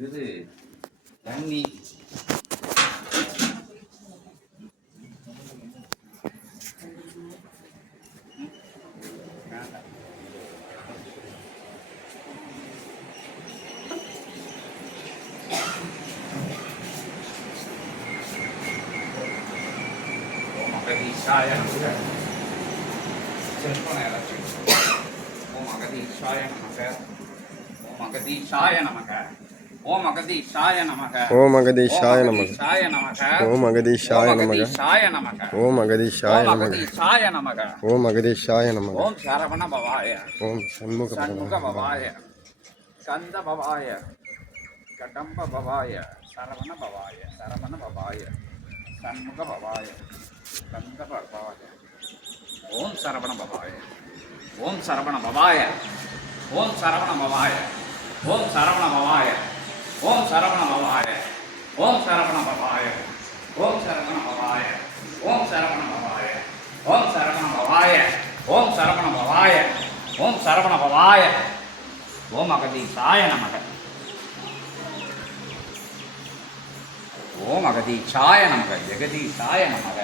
இது தண்ணி cái thịt sai ăn nữa trên con này là chuyện có mà cái thịt sai ăn mà cái có mà cái thịt sai ăn mà cái ஓம் அகதீஷாய நமக. அகதீஷாய நமக. ஓம் அகதீஷாய ஓம் நமக. அகதீஷாய நமக. ஓம் அகதீஷாய நமக. ஓம் சரவண பவாய. ஓம் சண்முக சண்முக பவாய. கந்த பவாய. கடம்ப பவாய. சரவண பவாய. சரவண பவாய. சண்முக பவாய. கந்த பவாய. ஓம் சரவண பவாய. ஓம் சரவண பவாய. ஓம் சரவண பவாய. ஓம் சரவண பவாய. ஓம் சரவண பவாய ஓம் சரவண பவாய ஓம் சரவண பவாய ஓம் சரவண பவாய ஓம் சரவண பவாய ஓம் சரவண பவாய ஓம் சரவண பவாய ஓம் அகதி சாய நமக. ஓம் அகதி சாய நமக. ஜெகதி சாய நமக.